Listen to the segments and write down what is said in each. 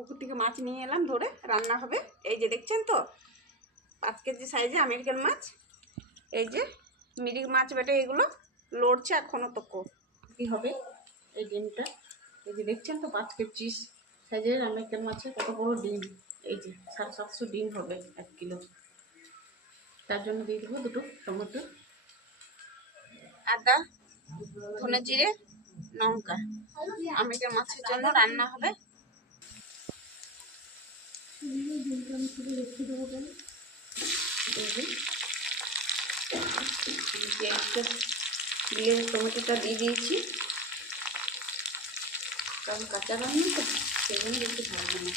পুকুর থেকে মাছ নিয়ে এলাম, ধরে রান্না হবে। এই যে দেখছেন তো 5 কেজি সাইজে আমেরিকান মাছ। এই যে মিরিক মাছ বেটে এগুলো লড়ছে এখনো তো কি হবে এই ডিমটা। এই যে দেখছেন তো 5 কেজি সাইজের আমেরিকান মাছে কত বড় ডিম। এই যে 700 ডিম হবে 1 কিলো। তার জন্য দিয়ে দেবো 2 টমেটো, আদা, ধনে জিরে, লঙ্কা। আমেরিকান মাছের জন্য রান্না হবে। টমেটোটা দিয়ে দিয়েছি, কারণ কাঁচা রান্না তো সেই জন্য একটু ভালো না।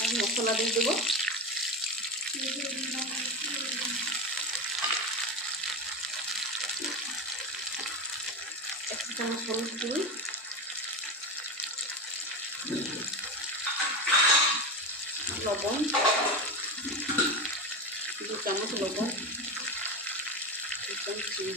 আর মশলা দিয়ে দেবো। এক চামচ হলুদ গুঁড়ো, লবণ 2 চামচ লবণ, 2 চামচ চিনি।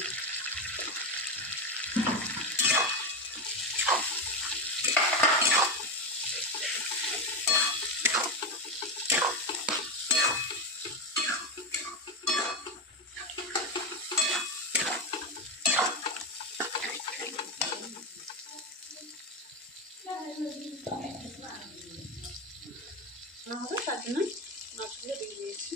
না হবে তার জন্য মাছগুলো দিয়ে দিয়েছি।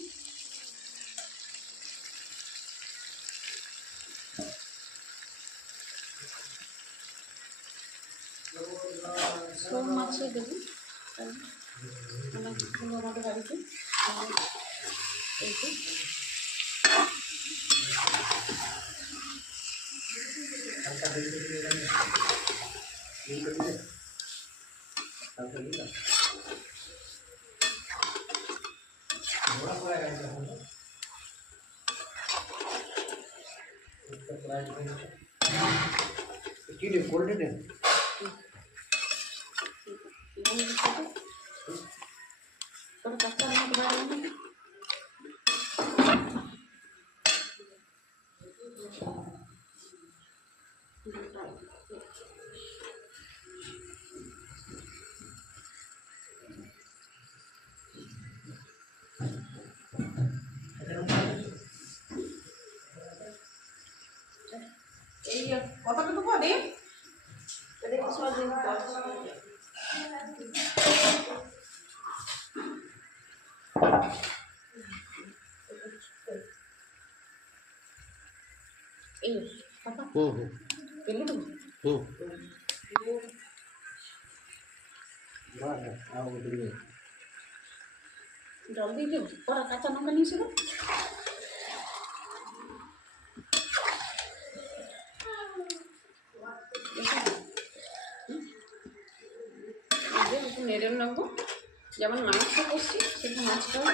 সব মাছে দেবো, আমাদের বাড়িতে এই যে এই কতটুকু হবে এই জল দিয়ে দেবো। ওরা কাঁচা লঙ্কা নিয়েছিল, একটু নেড়ে নেবো। যেমন মাছটা করছি সেটা মাছটাও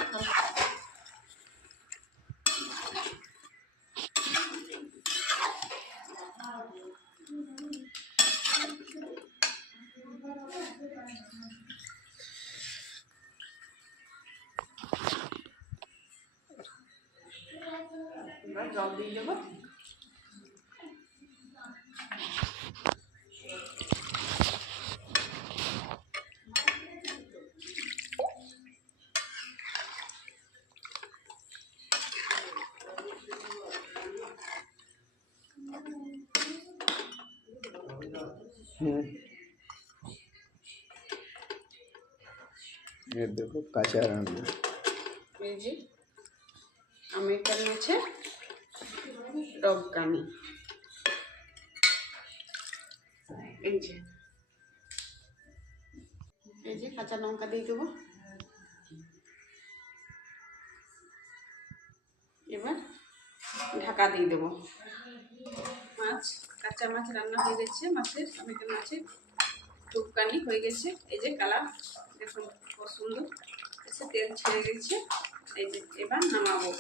জল দিয়ে দেবো। ये देखो काचा रान्ना। এই যে আমেরিকান মাছের রগকানি। এই যে কাঁচা লঙ্কা দিয়ে দেবো। এবার ঢাকা দিয়ে দেবো। মাছ, কাঁচা মাছ রান্না হয়ে গেছে। মাছের আমেরিকান মাছের রগকানি হয়ে গেছে। এই যে কালার দেখুন কত সুন্দর এসে, তেল ছেড়ে গেছে। এই যে এবার নামাবো।